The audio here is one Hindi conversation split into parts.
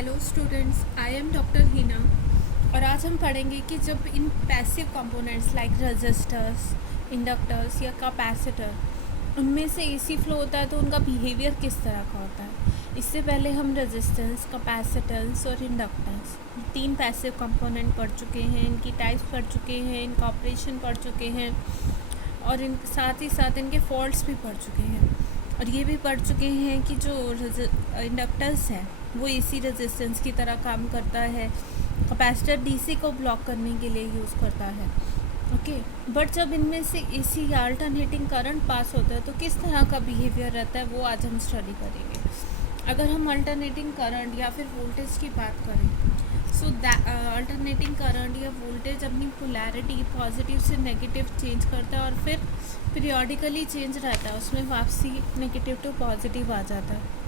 Hello students, I am doctor Heena और आज हम पढ़ेंगे कि जब इन passive components like resistors, inductors या कैपेसिटर उनमें से एसी फ्लो होता है तो उनका बिहेवियर किस तरह का होता है। इससे पहले हम रेजिस्टेंस, कैपेसिटेंस और इंडक्टेंस तीन पैसिव कंपोनेंट पढ़ चुके हैं, इनकी टाइप्स पढ़ चुके हैं, इनका ऑपरेशन पढ़ चुके हैं और इन साथ ही साथ इनके फॉल्ट्स भी पढ़ चुके हैं। और ये भी पढ़ चुके हैं कि जो इंडक्टर्स है वो एसी रेजिस्टेंस की तरह काम करता है, कैपेसिटर डीसी को ब्लॉक करने के लिए यूज़ करता है। ओके, बट जब इनमें से एसी या अल्टरनेटिंग करंट पास होता है तो किस तरह का बिहेवियर रहता है वो आज हम स्टडी करेंगे। अगर हम अल्टरनेटिंग करंट या फिर वोल्टेज की बात करें सो अल्टरनेटिंग करंट या वोल्टेज अपनी पोलैरिटी पॉजिटिव से नेगेटिव चेंज करता है और फिर पीरियोडिकली चेंज रहता है, उसमें वापसी नेगेटिव टू पॉजिटिव आ जाता है,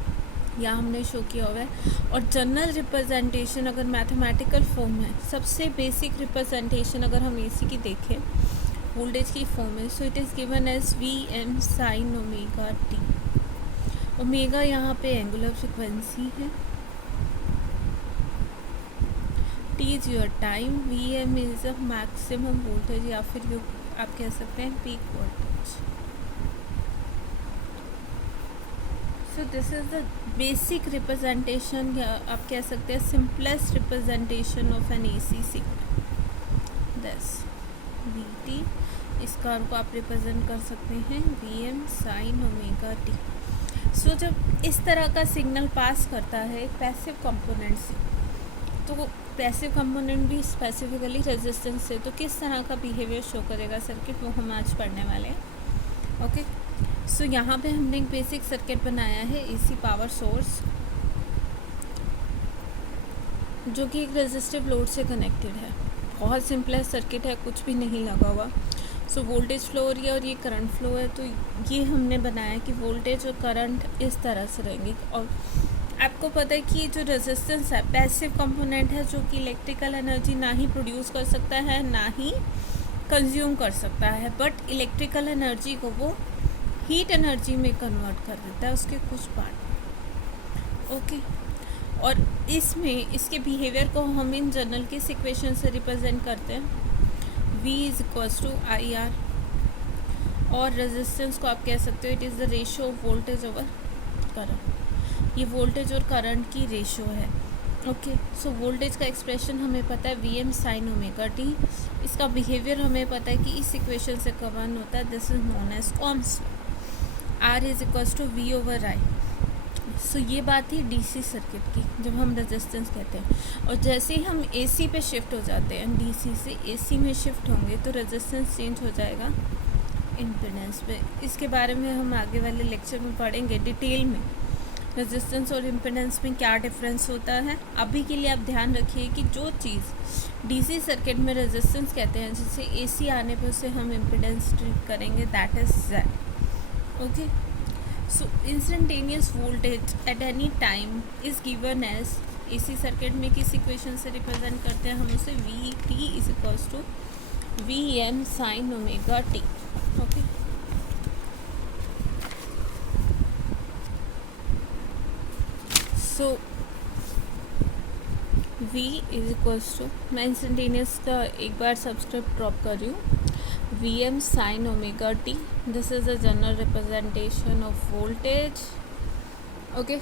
या हमने शो किया हुआ है। और जनरल रिप्रेजेंटेशन अगर मैथमेटिकल फॉर्म है, सबसे बेसिक रिप्रेजेंटेशन अगर हम एसी की देखें वोल्टेज की फॉर्म है, so it is given as V M sine omega T. Omega यहाँ पे एंगुलर फ्रिक्वेंसी है, T is your time, V M is a maximum voltage या फिर आप कह सकते हैं peak voltage. So this is the basic representation या आप कह सकते हैं simplest representation of an AC signal. This V T, इस कर्व को आप रिप्रेजेंट कर सकते हैं V M sine omega t. सो जब इस तरह का सिग्नल पास करता है पैसिव कंपोनेंट से, तो पैसिव कंपोनेंट भी स्पेसिफिकली रेजिस्टेंस से, तो किस तरह का बिहेवियर शो करेगा सर्किट, वो हम आज पढ़ने वाले हैं। ओके, सो यहाँ पे हमने एक बेसिक सर्किट बनाया है एसी पावर सोर्स जो कि एक रेजिस्टिव लोड से कनेक्टेड है। बहुत सिंपल सर्किट है, कुछ भी नहीं लगा हुआ। सो वोल्टेज फ्लो हो रही है और ये करंट फ्लो है, तो ये हमने बनाया कि वोल्टेज और करंट इस तरह से रहेंगे। और आपको पता है कि जो रेजिस्टेंस है पैसिव कंपोनेंट है जो कि इलेक्ट्रिकल एनर्जी ना ही प्रोड्यूस कर सकता है ना ही कंज्यूम कर सकता है, बट इलेक्ट्रिकल एनर्जी को वो हीट एनर्जी में कन्वर्ट कर देता है उसके कुछ पार्ट। ओके, और इसमें इसके बिहेवियर को हम इन जनरल के इक्वेशन से रिप्रेजेंट करते हैं, V is equals to I R, और रेजिस्टेंस को आप कह सकते हो it is the ratio of voltage over current. ये वोल्टेज और करंट की रेशो है। ओके, सो वोल्टेज का एक्सप्रेशन हमें पता है V M sine omega T, इसका बिहेवियर हमें पता है कि इस इक्वेशन से गवर्न होता है, this is known as Ohm's. R is equals to V over I. So ये बात थी डीसी सर्किट की जब हम रेजिस्टेंस कहते हैं। और जैसे ही हम एसी पे शिफ्ट हो जाते हैं, डीसी से एसी में शिफ्ट होंगे तो रेजिस्टेंस चेंज हो जाएगा इम्पीडेंस पे। इसके बारे में हम आगे वाले लेक्चर में पढ़ेंगे डिटेल में रेजिस्टेंस और इम्पीडेंस में क्या डिफरेंस होता है। अभी के लिए आप ध्यान रखिए कि जो चीज़ डीसी सर्किट में रेजिस्टेंस कहते हैं, जिससे एसी आने पर उसे हम इम्पीडेंस ट्रीट करेंगे, that is Z. Okay, so instantaneous voltage at any time is given as, AC circuit में किस इक्वेशन से रिप्रेजेंट करते हैं हम उसे, V T is equals to V M sine omega T. Okay, so V is equals to, मैं इंस्टेंटेनियस का एक बार सब्सक्रिप्ट ड्रॉप कर रही हूँ, V M sine omega T, this is a general representation of voltage. Okay,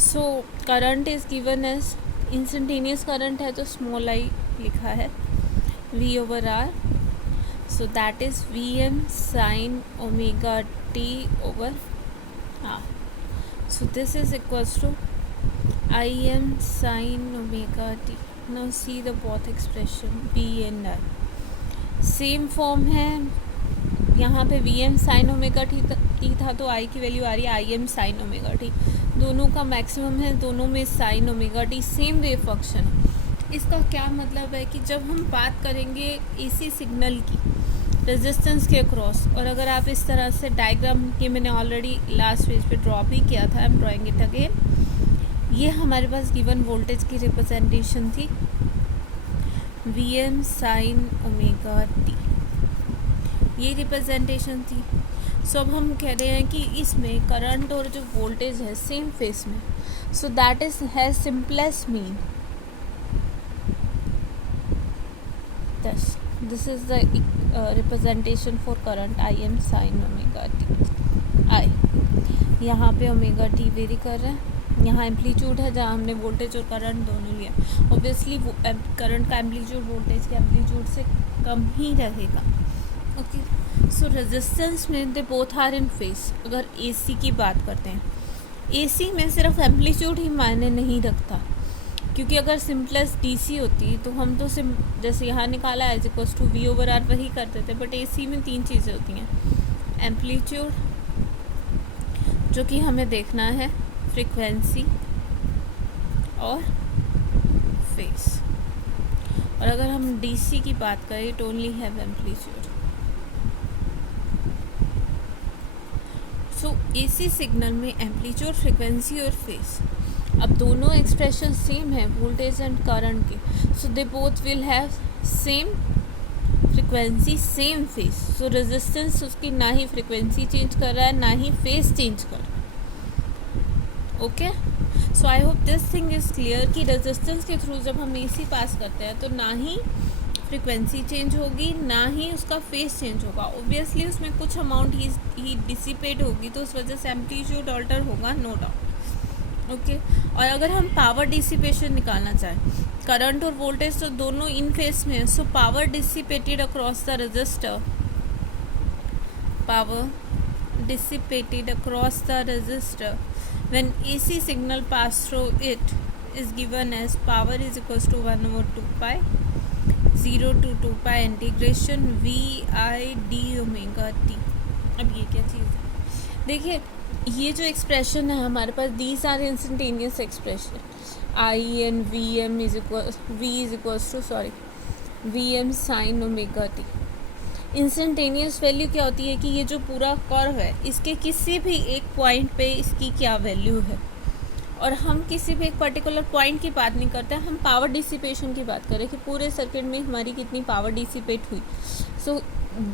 so current is given as, instantaneous current है तो स्मॉल आई लिखा है, V over R, so that is V M sine omega T over R. So this is equals to I m sin omega t. Now see the both expression V and I. Same form है, यहाँ पे V M sine omega T था तो आई की वैल्यू आ रही है I M sine omega T. दोनों का मैक्सिमम है, दोनों में sine omega T same wave function है। इसका क्या मतलब है कि जब हम बात करेंगे एसी सिग्नल की रेजिस्टेंस के अक्रॉस, और अगर आप इस तरह से डायग्राम के, मैंने ऑलरेडी लास्ट पेज पे ड्रॉ भी किया था, I am drawing it again, ये हमारे पास गिवन वोल्टेज की रिप्रेजेंटेशन थी V M sine omega T, ये रिप्रेजेंटेशन थी। सो अब हम कह रहे हैं कि इसमें करंट और जो वोल्टेज है सेम फेस में, So that is has simplest mean. This is the representation for current I m sin omega t. I यहाँ पे ओमेगा टी वेरी कर रहा है, यहाँ एम्पलीट्यूड है जहाँ हमने वोल्टेज और करंट दोनों लिया. ऑब्वियसली वो करंट का एम्पलीट्यूड वोल्टेज के एम्पलीट्यूड से कम ही रहेगा. ओके, सो रेजिस्टेंस में they both are in phase. अगर एसी की बात करते हैं, एसी में सिर्फ एम्पलीट्यूड ही मायने नहीं रखता, क्योंकि अगर सिंपलेस्ट डीसी होती तो हम तो जैसे यहाँ निकाला as equals to V over R वही करते थे. बट एसी में 3 चीज़ें होती हैं. एम्पलीट्यूड जो कि हमें देखना है, फ्रीक्वेंसी और फेस. और अगर हम डीसी की बात करें, it only have amplitude. So AC signal में एम्पलीट्यूड, फ्रीक्वेंसी और फेस, अब दोनों एक्सप्रेशन सेम है वोल्टेज एंड करंट के. So they both will have same frequency, same phase. So resistance उसकी ना ही फ्रीक्वेंसी चेंज कर रहा है ना ही फेस चेंज कर रहा है. Okay, so I hope this thing is clear कि रेजिस्टेंस के थ्रू जब हम एसी पास करते हैं तो ना ही फ्रीक्वेंसी चेंज होगी ना ही उसका फेस चेंज होगा. ऑब्वियसली उसमें कुछ अमाउंट ही डिसिपेट होगी, तो उस वजह से एम्पलीट्यूड ऑल्टर होगा, नो डाउट. ओके, और अगर हम पावर डिसिपेशन निकालना चाहें, करंट और वोल्टेज तो दोनों इन फेस में है. So power dissipated across the resistor, power dissipated across the resistor when AC signal pass through it is given as power is equals to 1 over 2 pi 0 to 2 pi integration V I D omega t. अब ये क्या चीज़ है? देखिए, ये जो एक्सप्रेशन है हमारे पास, these are instantaneous expression. I and VM is equals to VM sin omega t. Instantaneous value क्या होती है कि ये जो पूरा कर्व है इसके किसी भी एक पॉइंट पे इसकी क्या वैल्यू है. और हम किसी भी एक पर्टिकुलर पॉइंट की बात नहीं करते, हम पावर डिसिपेशन की बात करें कि पूरे सर्किट में हमारी कितनी पावर डिसिपेट हुई. सो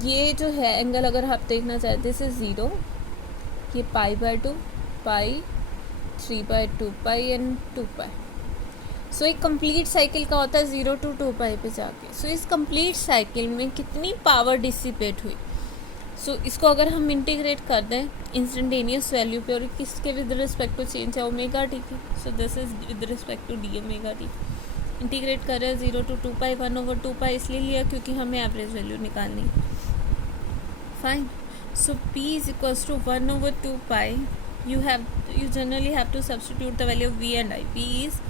ये जो है एंगल अगर आप देखना चाहते हैं, दिस इज 0, ये π/2, पाई 3/2 पाई एंड 2 पाई. सो एक कंप्लीट साइकिल का होता है 0 to 2 पाई पे जाके. सो इस कंप्लीट साइकिल में कितनी पावर डिसिपेट हुई. सो इसको अगर हम इंटीग्रेट कर दें इंस्टेंटेनियस वैल्यू पे, और किसके विद रिस्पेक्ट टू चेंज है, ओमेगा टी की. So this is with respect to d omega t. Integrate कर रहे हैं 0 to 2 पाई 1 over 2 पाई इसलिए लिया क्योंकि हमें एवरेज वैल्यू निकालनी. Fine. So p is equals to 1 over 2 pi. you generally have to substitute the value of v and I. p is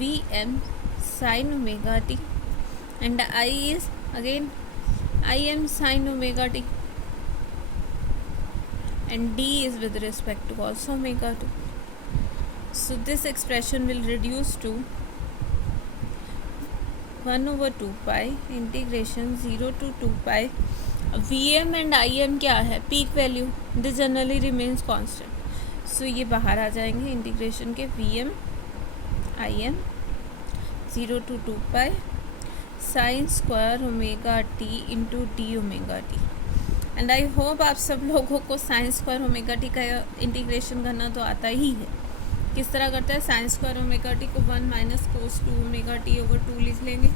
Vm sin omega t and I is again Im sin omega t and d is with respect to also omega t. So this expression will reduce to 1 over 2 pi integration 0 to 2 pi. Vm and Im क्या है, peak value, this generally remains constant. So ये बाहर आ जाएंगे इंटीग्रेशन के. Vm Im 0 to 2 pi sin square omega t into d omega T. And I hope आप सब लोगों को साइन स्क्वायर ओमेगा टी का इंटीग्रेशन करना तो आता ही है. किस तरह करता है, साइन स्क्वायर ओमेगा टी को 1 minus cos 2 omega T over 2 लिख लेंगे.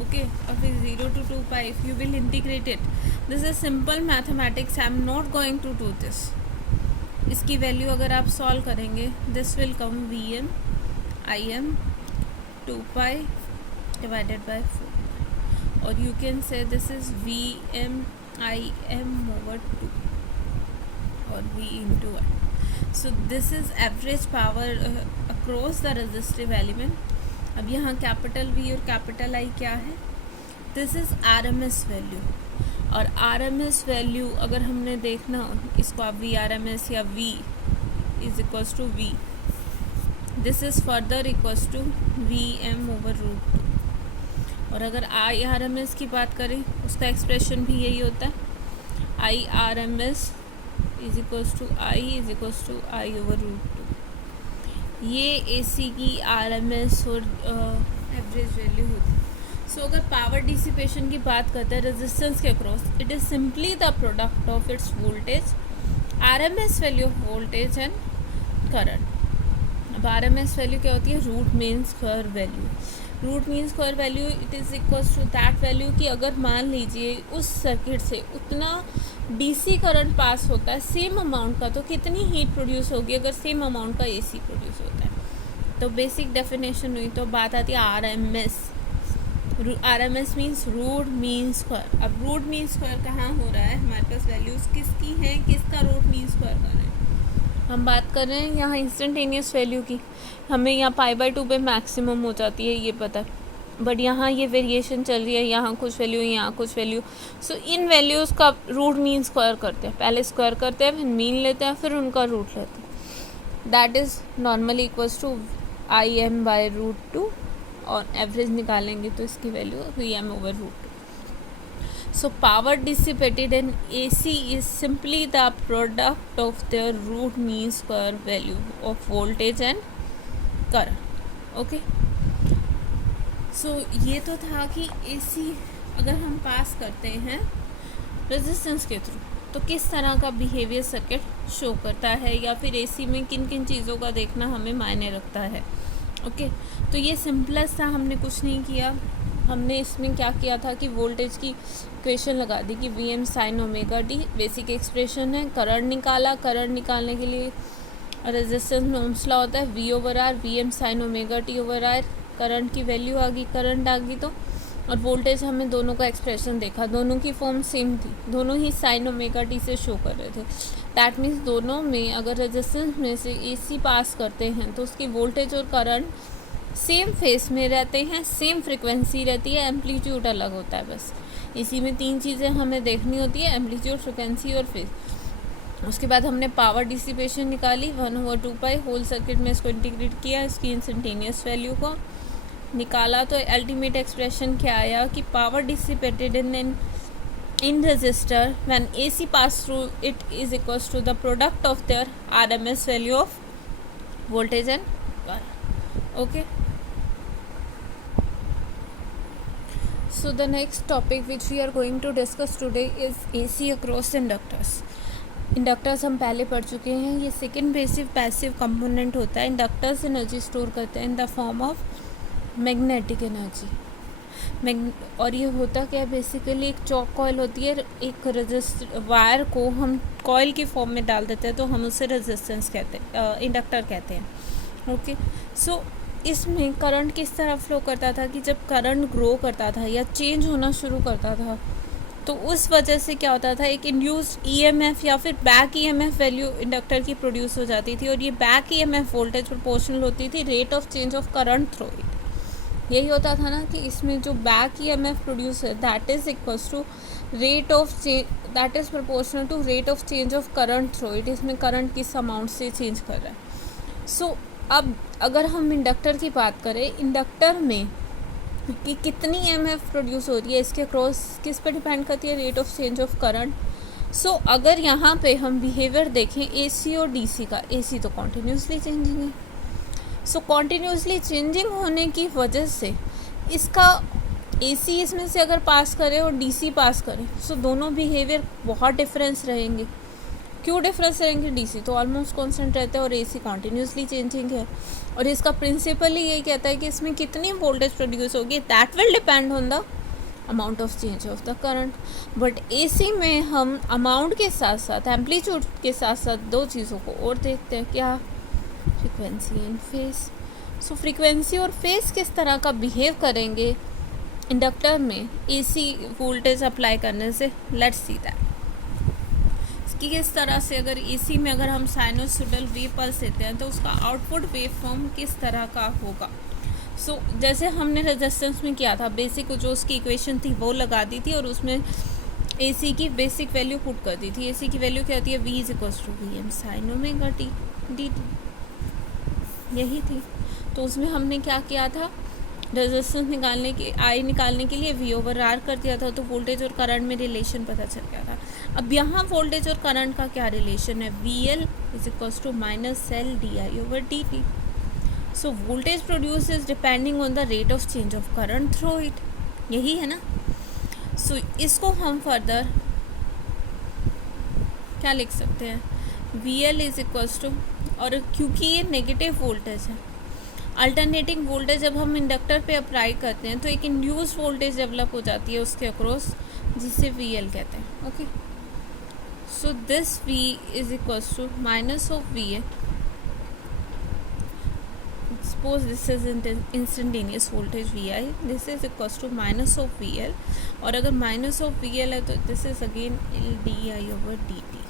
ओके, और फिर 0 to 2 pi if you will integrate it. This is simple mathematics, I am not going to do this. इसकी वैल्यू अगर आप सॉल्व करेंगे, this will come Vm Im 2 pi divided by 4, और you can say this is Vm Im over 2 or V into I. So this is average power across the resistive element. अब यहाँ कैपिटल V और कैपिटल I क्या है, दिस इज RMS वैल्यू. और RMS वैल्यू अगर हमने देखना, इसको आप VRMS या V is equals to V, this is further equals to Vm over √2. और अगर IRMS की बात करें उसका एक्सप्रेशन भी यही होता है, IRMS is equals to I over √2. ये AC की RMS और एवरेज वैल्यू होती है. सो अगर पावर डिसिपेशन की बात करते हैं रेजिस्टेंस के across, it is simply the product of its voltage, RMS value of voltage and current. अब RMS वैल्यू क्या होती है, root mean square value. Root mean square value it is equals to that value कि अगर मान लीजिए उस सर्किट से उतना DC करंट पास होता है सेम अमाउंट का, तो कितनी हीट प्रोड्यूस होगी अगर सेम अमाउंट का AC प्रोड्यूस होता है। तो बेसिक डेफिनेशन हुई, तो बात आती है RMS। RMS means root mean square. अब रूट मीन स्क्वायर कहाँ हो रहा है, हमारे पास वैल्यूज़ किसकी हैं, किसका रूट मीन स्क्वायर कर रहे हैं। हम बात कर रहे हैं यहाँ इंस्टेंटेनियस वैल्यू की। हमें यहाँ π/2 पे मैक्सिमम हो जाती है ये पता है, बट यहाँ ये वेरिएशन चल रही है, यहाँ कुछ वैल्यू यहाँ कुछ वैल्यू। सो इन वैल्यूज़ का रूट मीन स्क्वायर करते हैं, पहले स्क्वायर करते हैं, फिर मीन लेते हैं, फिर उनका रूट लेते हैं। That is normally equals to IM/√2, और एवरेज निकालेंगे तो इसकी value VM/√2। So power dissipated in AC is simply the product of their root mean square value of voltage and current. Okay. So ये तो था कि AC अगर हम पास करते हैं रेजिस्टेंस के थ्रू तो किस तरह का बिहेवियर सर्किट शो करता है, या फिर AC में किन किन चीज़ों का देखना हमें मायने रखता है। ओके तो ये सिंपलेस्ट था, हमने कुछ नहीं किया। हमने इसमें क्या किया था कि वोल्टेज की इक्वेशन लगा दी कि VM sin omega t basic expression है। करंट निकाला, करंट निकालने के लिए रेजिस्टेंस में ओम्स लॉ होता है V/R, VM sin omega t/R। Current की वैल्यू आ गई, करंट आ गई तो, और वोल्टेज हमें दोनों का एक्सप्रेशन देखा, दोनों की फॉर्म सेम थी, दोनों ही sin ओमेगा t से शो कर रहे थे। दैट मीन्स दोनों में अगर रेजिस्टेंस में से AC पास करते हैं तो उसकी वोल्टेज और करंट सेम फेस में रहते हैं, सेम फ्रिक्वेंसी रहती है, एम्पलीट्यूड अलग होता है बस। इसी में तीन चीज़ें हमें देखनी होती है, एम्पलीट्यूड, फ्रिक्वेंसी और फेस। उसके बाद हमने पावर डिसिपेशन निकाली 1/2 होल सर्किट में इसको इंटीग्रेट किया, इसकी इंस्टेंटेनियस वैल्यू को निकाला, तो अल्टीमेट एक्सप्रेशन क्या आया कि power dissipated in resistor when AC pass through it is equals to the product of their RMS value of voltage and current. Okay, so the next topic which we are going to discuss today is AC across inductors. Inductors हम पहले पढ़ चुके हैं। ये सेकेंड पैसिव कंपोनेंट होता है। इंडक्टर्स एनर्जी स्टोर करते हैं in the form of magnetic energy. और ये होता क्या है, बेसिकली एक चौक कॉइल होती है, एक रजिस्टर वायर को हम कॉइल की फॉर्म में डाल देते हैं तो हम उसे रेजिस्टेंस कहते हैं, इंडक्टर कहते हैं। ओके सो इसमें करंट किस तरह फ्लो करता था कि जब करंट ग्रो करता था या चेंज होना शुरू करता था तो उस वजह से क्या होता था, एक इंड्यूस्ड EMF या फिर बैक EMF वैल्यू इंडक्टर की प्रोड्यूस हो जाती थी, और ये बैक EMF वोल्टेज प्रोपोर्शनल होती थी rate of change of current through it. यही होता था ना कि इसमें जो बैक EMF प्रोड्यूस है that is equals to rate of change, that is proportional to rate of change of current through it. इसमें करंट किस अमाउंट से चेंज कर रहा है। सो अब अगर हम इंडक्टर की बात करें, इंडक्टर में कि कितनी EMF प्रोड्यूस हो रही है इसके अक्रॉस किस पे डिपेंड करती है, rate of change of current. So अगर यहाँ पे हम बिहेवियर देखें AC और DC का, AC तो कॉन्टीन्यूसली चेंजिंग है। सो कॉन्टीन्यूसली चेंजिंग होने की वजह से इसका AC इसमें से अगर पास करे और DC पास करे सो दोनों बिहेवियर बहुत डिफरेंस रहेंगे। क्यों डिफरेंस रहेंगे, DC तो ऑलमोस्ट कांस्टेंट रहता है और AC कॉन्टीन्यूसली चेंजिंग है। और इसका प्रिंसिपल ही यही कहता है कि इसमें कितनी वोल्टेज प्रोड्यूस होगी that will depend on the amount of change of the current. But AC में हम अमाउंट के साथ साथ एम्पलीट्यूड के साथ साथ दो चीज़ों को और देखते हैं, क्या, frequency and face. So frequency और फेस किस तरह का बिहेव करेंगे इंडक्टर में AC वोल्टेज अप्लाई करने से, लेट्स सी दैट कि किस तरह से अगर AC में अगर हम साइनोसॉइडल वेव पल्स देते हैं तो उसका आउटपुट वेव फॉर्म किस तरह का होगा। सो जैसे हमने रेजिस्टेंस में किया था, बेसिक जो उसकी इक्वेशन थी वो लगा दी थी और उसमें AC की बेसिक वैल्यू पुट कर दी थी। AC की वैल्यू क्या होती है, V = VM sin omega t dt, यही थी। तो उसमें हमने क्या किया था, रेजिस्टेंस निकालने के लिए V/R कर दिया था, तो वोल्टेज और करंट में रिलेशन पता चल गया था। अब यहाँ वोल्टेज और करंट का क्या रिलेशन है, VL = -L di/dt। So voltage produce is depending on the rate of change of current through it, यही है ना। सो इसको हम फर्दर क्या लिख सकते हैं, VL = और क्योंकि ये नेगेटिव वोल्टेज है, अल्टरनेटिंग वोल्टेज जब हम इंडक्टर पे अप्लाई करते हैं तो एक इंड्यूस वोल्टेज डेवलप हो जाती है उसके अक्रॉस, जिसे VL कहते हैं. Okay, so this V is equals to minus of VL. Suppose this is instantaneous voltage VI, this is equals to minus of VL. और अगर माइनस ऑफ VL है तो this is again LdI/dt.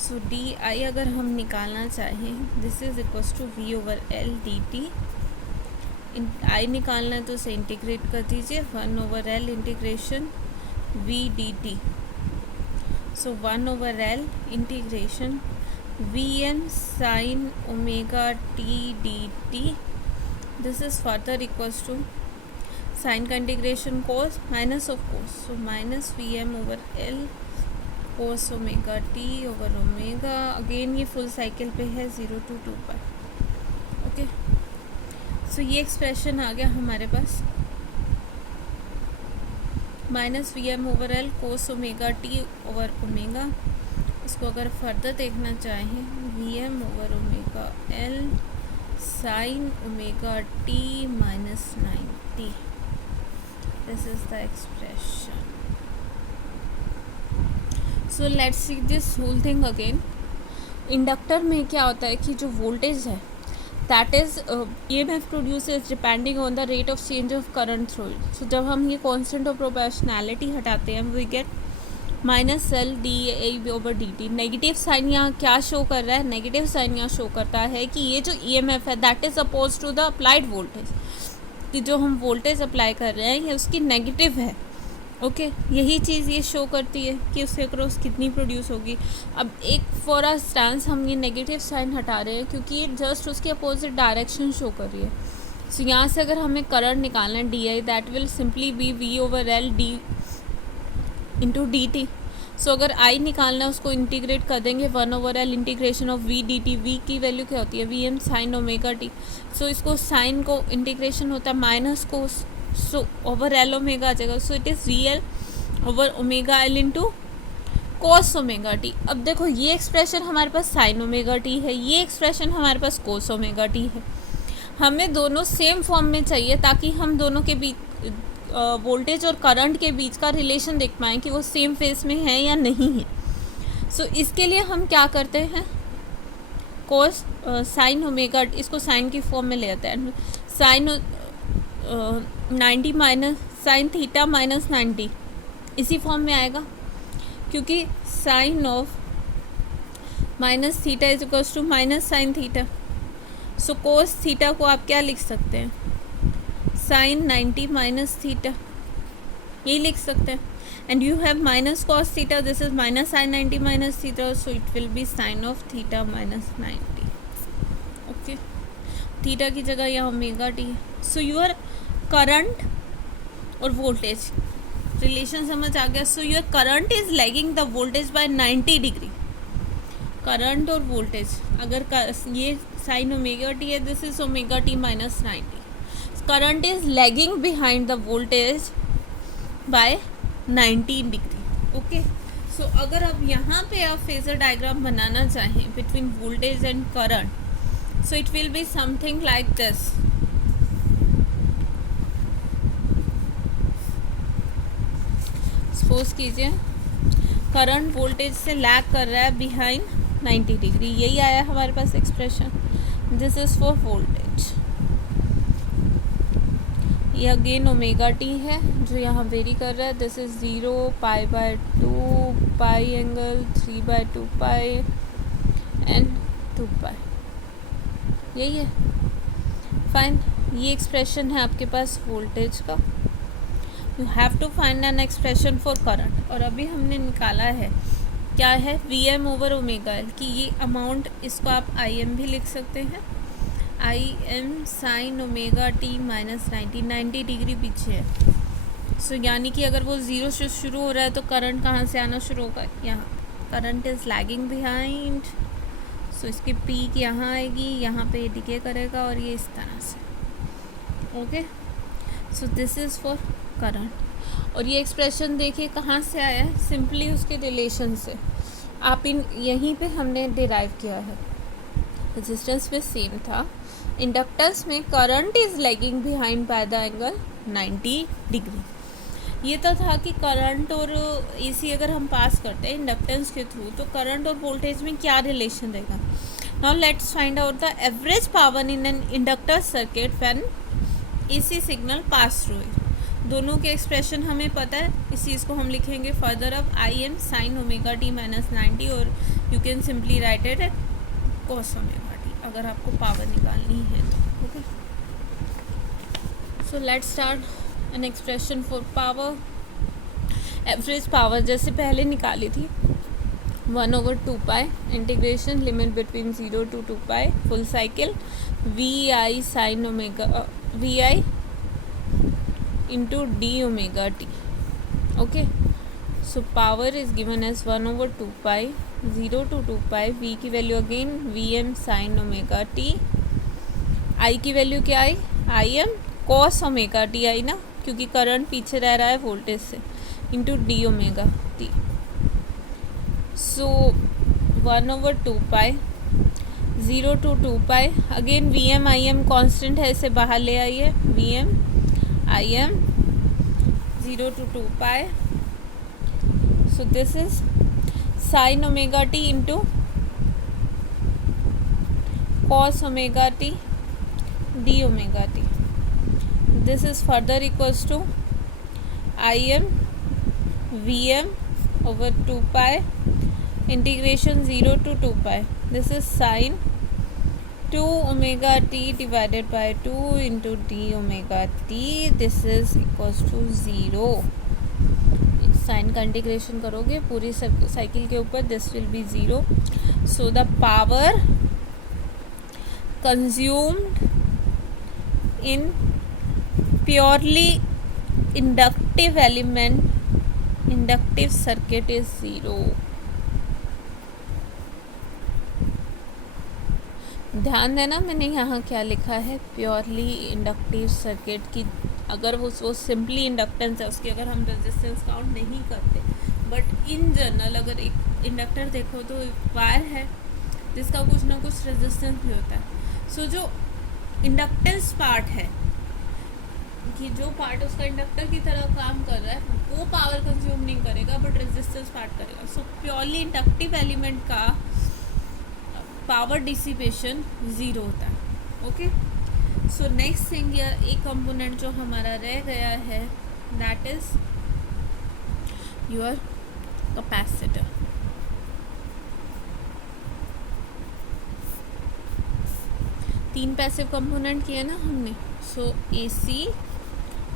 So DI अगर हम निकालना चाहें, this is equals to V/L dt. I निकालना है तो उसे इंटीग्रेट कर दीजिए, 1/L integration V dt. So 1/L integration Vm sin omega t dt. This is further equals to sin का integration cos minus of cos, so minus Vm/L cos omega t over omega. Again ये फुल साइकिल पे है 0 to 2 पाई. ओके, सो ये एक्सप्रेशन आ गया हमारे पास, minus Vm/L cos omega t over omega. इसको अगर फर्दर देखना चाहें, Vm/L sin omega t minus 90. This is the expression. So let's see this whole thing again. Inductor में क्या होता है कि जो वोल्टेज है that is EMF produces depending on the rate of change of current through it. So जब हम ये कांस्टेंट ऑफ प्रोपोर्शनैलिटी हटाते हैं, we get minus LdI/dt. Negative sign यहाँ क्या शो कर रहा है? नेगेटिव साइन यहाँ शो करता है कि ये जो EMF है that is oppose to the applied voltage, कि जो हम वोल्टेज अप्लाई कर रहे हैं ये उसकी नेगेटिव है. ओके, यही चीज़ ये शो करती है कि उसके अक्रॉस कितनी प्रोड्यूस होगी. अब एक फॉर अ इंस्टेंस हम ये नेगेटिव साइन हटा रहे हैं क्योंकि ये जस्ट उसके अपोजिट डायरेक्शन शो कर रही है. सो यहाँ से अगर हमें करंट निकालना है DI, that will simply be V/L d into dt. So अगर I निकालना है उसको इंटीग्रेट कर देंगे, 1/L integration of V dt. V की वैल्यू क्या होती है? Vm sin omega t. So इसको साइन को इंटीग्रेशन होता है minus cos, so over L omega आ जाएगा. So it is VL over omega L into cos omega t. अब देखो ये एक्सप्रेशन हमारे पास साइन ओमेगा t है, ये एक्सप्रेशन हमारे पास कोस ओमेगा t है. हमें दोनों सेम फॉर्म में चाहिए ताकि हम दोनों के बीच वोल्टेज और करंट के बीच का रिलेशन देख पाएँ कि वो सेम फेस में है या नहीं है. सो इसके लिए हम क्या करते हैं, कोस साइन ओमेगा, इसको साइन की फॉर्म में ले आते हैं. Sine 90 minus sine theta minus 90 इसी फॉर्म में आएगा, क्योंकि sine of minus theta is equals to minus sine theta. So cos theta को आप क्या लिख सकते हैं? साइन 90 माइनस थीटा, यही लिख सकते हैं. And you have minus cos theta, this is minus sine 90 minus theta, so it will be sine of theta minus 90. Okay, theta की जगह यहाँ ओमेगा टी है. सो योर करंट और वोल्टेज रिलेशन समझ आ गया. So your current is lagging the voltage by 90 degree. Current और वोल्टेज अगर ये साइन ओमेगा टी है, this is omega t minus 90. Current is lagging behind the voltage by 90 degree. Okay, so अगर अब यहाँ पे आप फेजर डायग्राम बनाना चाहें between voltage and current, so it will be something like this. Suppose कीजिए करंट वोल्टेज से लैग कर रहा है बिहाइंड 90 डिग्री. यही आया हमारे पास expression. This is for voltage. ये अगेन ओमेगा टी है जो यहाँ वेरी कर रहा है. This is 0 π/2 pi angle 3/2 pi and 2 pi. यही है. फाइन, ये एक्सप्रेशन है आपके पास वोल्टेज का. You have to find an expression for current. और अभी हमने निकाला है क्या है, Vm/ओमेगा L की ये अमाउंट, इसको आप Im भी लिख सकते हैं. Im sign omega t minus 90 degree पीछे है. सो यानी कि अगर वो 0 से शुरू हो रहा है तो करंट कहाँ से आना शुरू होगा? यहाँ. Current is lagging behind. So इसकी पीक यहाँ आएगी, यहाँ पे डिके करेगा और ये इस तरह से. Okay, so this is for current. और ये एक्सप्रेशन देखिए कहाँ से आया है, सिंपली उसके रिलेशन से. आप यहीं पे हमने डिराइव किया है. रेजिस्टेंस में सेम था। इंडक्टेंस में current is lagging behind by the angle 90 degree. ये तो था कि करंट और एसी अगर हम पास करते हैं इंडक्टेंस के थ्रू तो करंट और वोल्टेज में क्या रिलेशन रहेगा। Now let's find out the average power in an inductor circuit when AC signal pass through it. दोनों के एक्सप्रेशन हमें पता है, इस चीज़ को हम लिखेंगे फर्दर अब I M sine omega t minus 90 और you can simply write it at cos omega t अगर आपको पावर निकालनी है तो। Okay, so let's start an expression for power. Average power जैसे पहले निकाली थी 1/2 pi integration limit between 0 to 2 pi full cycle V I sine omega V I into d omega t. Okay, so power is given as 1/2 pi 0 to 2 pi v की value again vm sin omega t, i की वैल्यू क्या आई im cos omega t आई ना क्योंकि करंट पीछे रह रहा है वोल्टेज से into d omega t. so 1/2 pi 0 to 2 pi again vm im constant है, इसे बाहर ले आइए vm im 0 to 2 pi. So this is sin omega t into cos omega t d omega t. This is further equals to im vm over 2 pi integration 0 to 2 pi. This is sin 2 omega t divided by 2 into d omega t. This is equals to 0. Sign का इंटीग्रेशन करोगे पूरी साइकिल के ऊपर this will be 0. So the power consumed in purely inductive element inductive circuit is 0. ध्यान देना मैंने यहाँ क्या लिखा है, प्योरली इंडक्टिव सर्किट की अगर वो सिंपली इंडक्टेंस है उसकी अगर हम रेजिस्टेंस काउंट नहीं करते, बट इन जनरल अगर एक इंडक्टर देखो तो वायर है जिसका कुछ ना कुछ रेजिस्टेंस भी होता है. सो जो इंडक्टेंस पार्ट है कि जो पार्ट उसका इंडक्टर की तरह काम कर रहा है वो पावर कंज्यूम नहीं करेगा बट रेजिस्टेंस पार्ट करेगा. सो प्योरली इंडक्टिव एलिमेंट का पावर डिसिपेशन 0 होता है. ओके, सो नेक्स्ट थिंग यार एक कंपोनेंट जो हमारा रह गया है दैट इज योर कैपेसिटर. तीन पैसिव कंपोनेंट किए ना हमने. सो एसी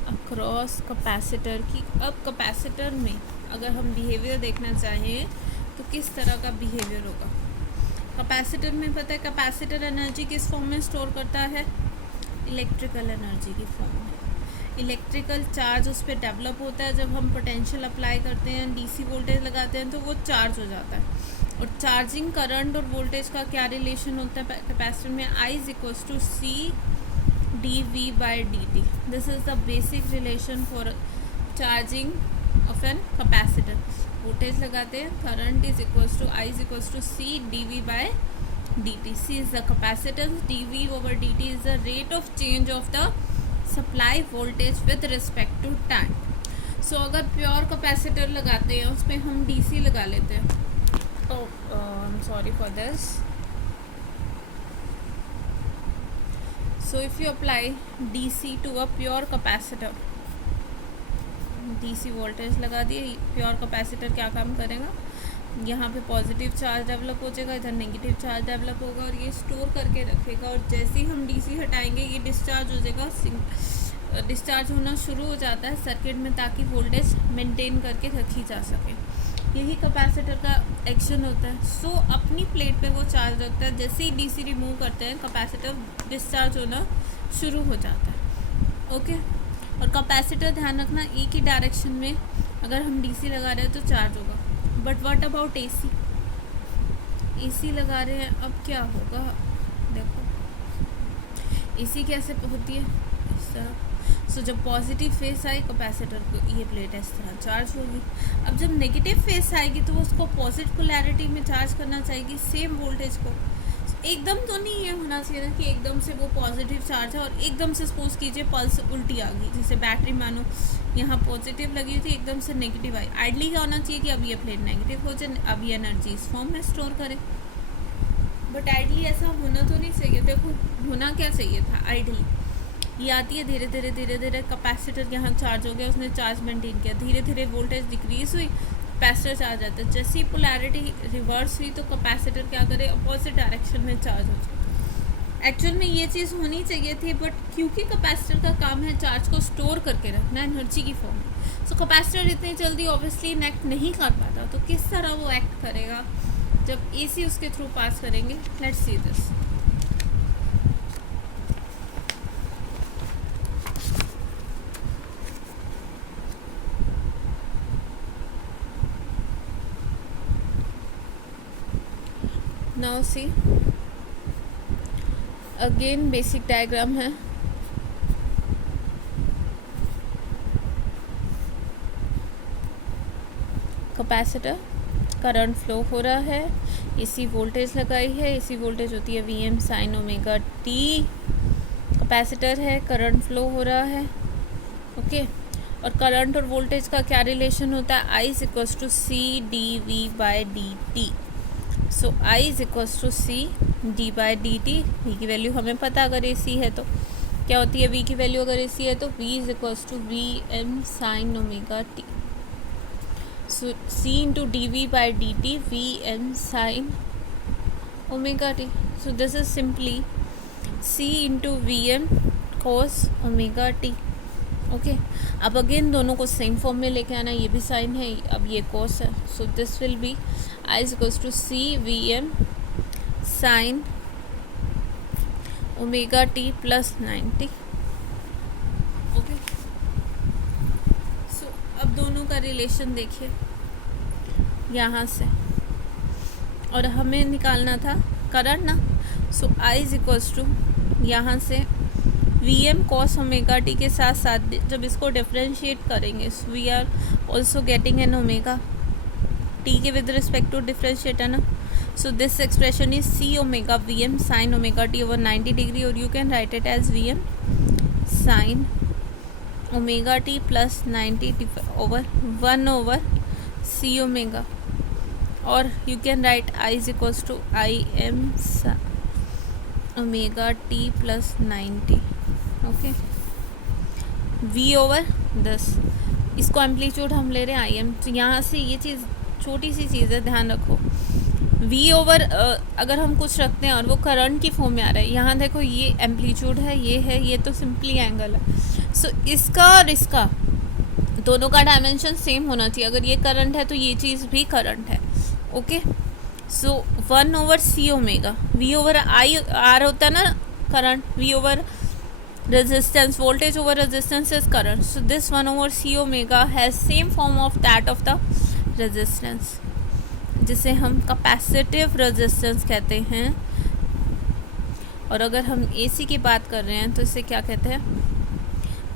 अक्रॉस कैपेसिटर की. अब कैपेसिटर में अगर हम बिहेवियर देखना चाहें तो किस तरह का बिहेवियर होगा. कैपेसिटर में पता है कैपेसिटर एनर्जी किस फॉर्म में स्टोर करता है, इलेक्ट्रिकल एनर्जी की फॉर्म में. इलेक्ट्रिकल चार्ज उस पर डेवलप होता है जब हम पोटेंशियल अप्लाई करते हैं, डीसी वोल्टेज लगाते हैं तो वो चार्ज हो जाता है. और चार्जिंग करंट और वोल्टेज का क्या रिलेशन होता है कैपेसिटर में, I is equals to C d V by d t. This is the basic relation for charging of an capacitor. Voltage लगाते हैं current is equals to I is equals to C d V by d t. C is the capacitance, d V over d t is the rate of change of the supply voltage with respect to time. So अगर प्योर कैपेसिटर लगाते हैं उस पर हम डी सी लगा लेते हैं. I am sorry for this. So if you apply D C to a pure capacitor, DC voltage लगा दिए, प्योर कैपेसिटर क्या काम करेगा, यहाँ पे पॉजिटिव चार्ज डेवलप हो जाएगा, इधर नेगेटिव चार्ज डेवलप होगा और ये स्टोर करके रखेगा. और जैसे ही हम डीसी हटाएंगे ये डिस्चार्ज हो जाएगा. डिस्चार्ज होना शुरू हो जाता है सर्किट में ताकि वोल्टेज मेंटेन करके रखी जा सके. यही कैपेसिटर का एक्शन होता है. सो अपनी प्लेट पे वो चार्ज रखता है, जैसे ही डीसी रिमूव करते हैं कैपेसिटर डिस्चार्ज होना शुरू हो जाता है. ओके, और कैपेसिटर ध्यान रखना एक ही डायरेक्शन में अगर हम डीसी लगा रहे हैं तो चार्ज होगा. But what about AC. AC लगा रहे हैं अब क्या होगा, देखो एसी कैसे होती है इस तरह. सो जब पॉजिटिव फेस आए कैपेसिटर को ये प्लेट इस तरह चार्ज होगी. अब जब नेगेटिव फेस आएगी तो उसको पॉजिटिव पोलैरिटी में चार्ज करना चाहेगी सेम वोल्टेज को. एकदम तो नहीं ये होना चाहिए ना कि एकदम से वो पॉजिटिव चार्ज है और एकदम से सपोज कीजिए पल्स उल्टी आ गई, जैसे बैटरी मानो यहाँ पॉजिटिव लगी थी एकदम से नेगेटिव आई। आइडली क्या होना चाहिए कि अब ये प्लेट नेगेटिव हो जाए, अब ये एनर्जी इस फॉर्म में स्टोर करे। बट आइडली ऐसा होना तो नहीं चाहिए। देखो होना क्या चाहिए था, आइडली ये आती है धीरे धीरे धीरे धीरे, कैपेसिटर यहाँ चार्ज हो गया, उसने चार्ज मेंटेन किया, धीरे धीरे वोल्टेज डिक्रीज हुई, कैपेसिटर चार्ज आता है। जैसे ही पोलैरिटी रिवर्स हुई तो कैपेसिटर क्या करे, अपोजिट डायरेक्शन में चार्ज हो जाए। एक्चुअल में ये चीज़ होनी चाहिए थी, बट क्योंकि कैपेसिटर का काम है चार्ज को स्टोर करके रखना एनर्जी की फॉर्म में, सो कैपेसिटर इतनी जल्दी ऑब्वियसली एक्ट नहीं कर पाता। तो किस तरह वो एक्ट करेगा जब एसी उसके थ्रू पास करेंगे। Let's see this. Now see again basic diagram है। कैपेसिटर, करंट फ्लो हो रहा है, एसी वोल्टेज लगाई है, एसी वोल्टेज होती है V M sine omega t. Capacitor है, करंट फ्लो हो रहा है, ओके। और करंट और वोल्टेज का क्या रिलेशन होता है, I is equals to C d V by d t. So I is equals to C d by d t. V की वैल्यू हमें पता, अगर ए सी है तो क्या होती है, वी की वैल्यू अगर ए सी है तो V is equals to V M sine omega t. So C into d V by d t, V M sine omega t. So this is simply C into V m cos omega T, okay. अब अगेन दोनों को सेम फॉर्म में लेके आना, ये भी साइन है, अब ये कोस है। So this will B I is equals to C Vm sin omega t plus 90, okay. So अब दोनों का रिलेशन देखिए यहाँ से, और हमें निकालना था करंट ना। सो I is equals to यहाँ से Vm cos omega t के साथ साथ जब इसको डिफ्रेंशिएट करेंगे, so we are also getting an omega t के विद रिस्पेक्ट टू डिफ्रेंशिएट है ना। So this expression is C omega V M sine omega T over 90 degree, और you can write it as V M sine omega t plus 90 over 1 over C omega, और you can write I is equals to I m omega t plus 90, okay. V over 10, इसको एम्पलीट्यूड हम ले रहे हैं आई एम। तो यहाँ से ये चीज़ छोटी सी चीज़ है, ध्यान रखो। V ओवर अगर हम कुछ रखते हैं और वो करंट की फॉर्म में आ रहा है, यहाँ देखो ये एम्पलीट्यूड है, ये तो सिंपली एंगल है। सो इसका और इसका दोनों का डायमेंशन सेम होना चाहिए। अगर ये करंट है तो ये चीज़ भी करंट है, okay. So 1 over C omega, V over I R होता है ना current, V over resistance, voltage over resistance is current. So this 1 over c omega has same form of that of the resistance, जिसे हम कैपेसिटिव रेजिस्टेंस कहते हैं। और अगर हम AC की बात कर रहे हैं तो इसे क्या कहते हैं,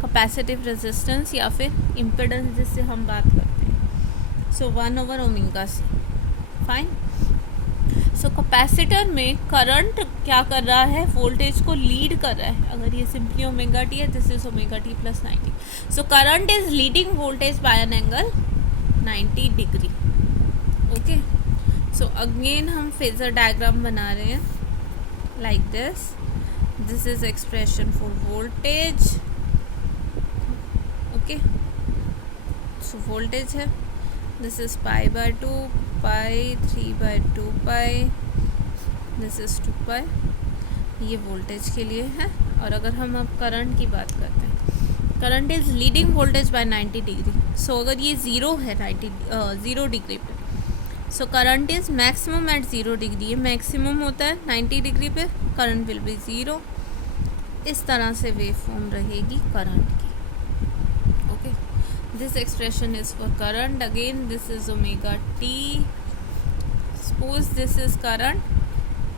कैपेसिटिव रेजिस्टेंस या फिर इम्पिडेंस जिससे हम बात करते हैं। सो 1 ओवर ओमेगा सी, फाइन। सो कैपेसिटर में करंट क्या कर रहा है, वोल्टेज को लीड कर रहा है। अगर ये सिंपली ओमेगा टी है, this is omega t plus 90। So current is leading voltage by an angle 90 degree, okay. So again हम फेजर डायग्राम बना रहे हैं like this. This is expression for voltage, okay. So voltage है, this is pi by 2, pi 3 by 2 pi, this is 2 pi. ये वोल्टेज के लिए है। और अगर हम अब करंट की बात करते हैं, current is leading voltage by 90 degree. So अगर ये ज़ीरो है 0 डिग्री पे, so current is maximum at 0 degree. ये मैक्सिमम होता है 90 डिग्री पे, करंट विल बी 0। इस तरह से वेव फॉर्म रहेगी करंट की, okay. This expression is for current. Again, this is omega t. Suppose this is current.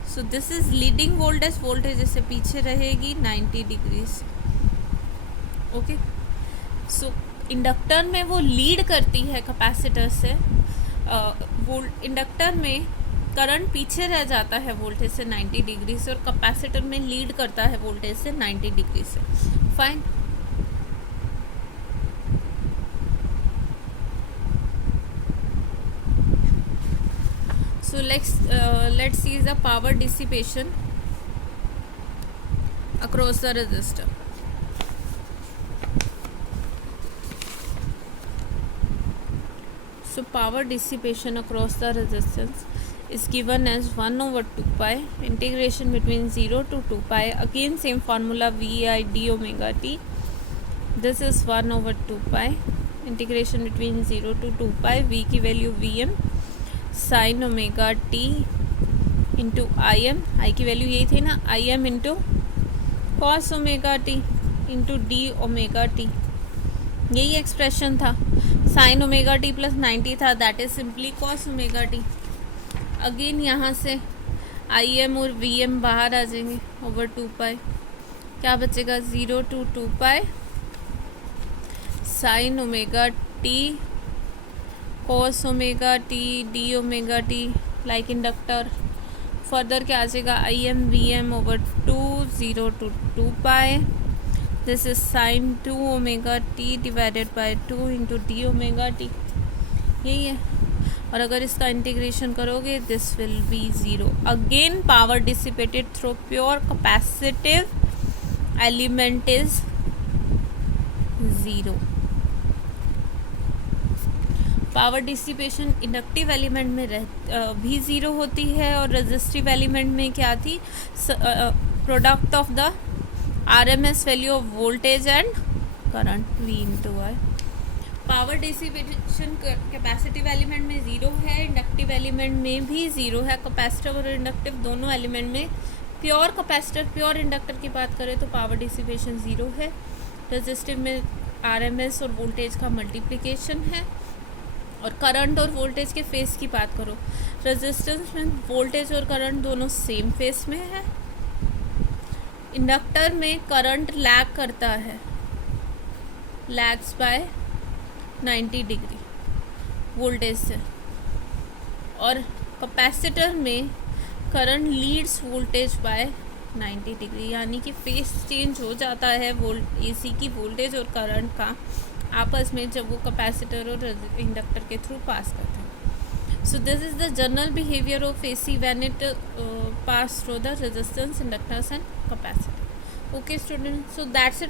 So this is leading voltage. Voltage इससे पीछे रहेगी 90 degrees. Okay. So इंडक्टर में वो लीड करती है कैपेसिटर से। इंडक्टर में करंट पीछे रह जाता है वोल्टेज से 90 डिग्री से, और कैपेसिटर में लीड करता है वोल्टेज से 90 डिग्री से। Fine. So let's see the power dissipation across the resistor. So power dissipation across the resistance is given as 1 over 2 pi integration between 0 to 2 pi. Again same formula VI d omega t. This is 1 over 2 pi integration between 0 to 2 pi. V की value Vm sine omega t into I m, I की वैल्यू यही थी ना, I m into cos omega t into d omega t, यही एक्सप्रेशन था। साइन ओमेगा टी प्लस 90 था, that is simply cos omega t. Again यहाँ से आई एम और वी एम बाहर आ जाएंगे ओवर 2 पाई, क्या बचेगा 0 to 2 pi sine omega t cos omega t d omega t like inductor. Further क्या आ जाएगा I m V m over 2 0 to 2 pi, this is sine 2 omega t divided by 2 into d omega t, यही है। और अगर इसका इंटीग्रेशन करोगे this will be 0। Again power dissipated through pure capacitive element is 0। Power dissipation inductive element में भी 0 होती है, और रेजिस्टिव एलिमेंट में क्या थी, product of the RMS value of voltage and current V into I. Power dissipation capacitive element में 0 है, इंडक्टिव एलिमेंट में भी 0 है। कैपेसिटिव और इंडक्टिव दोनों एलिमेंट में, प्योर कैपेसिटर प्योर इंडक्टर की बात करें तो पावर डिसिपेशन 0 है। रेजिस्टिव में आरएमएस और वोल्टेज का मल्टीप्लिकेशन है। और करंट और वोल्टेज के फेस की बात करो, रेजिस्टेंस में वोल्टेज और करंट दोनों सेम फेस में है। इंडक्टर में करंट लैग करता है, लैग्स बाय 90 डिग्री वोल्टेज से, और कैपेसिटर में current Leeds voltage by 90 degree, यानी कि फेस चेंज हो जाता है एसी की वोल्टेज और करंट का आपस में जब वो कैपेसिटर और इंडक्टर के थ्रू पास करते हैं। सो this is the general behaviour of AC when it pass through the resistance, inductors and capacitor. Okay student, so that's it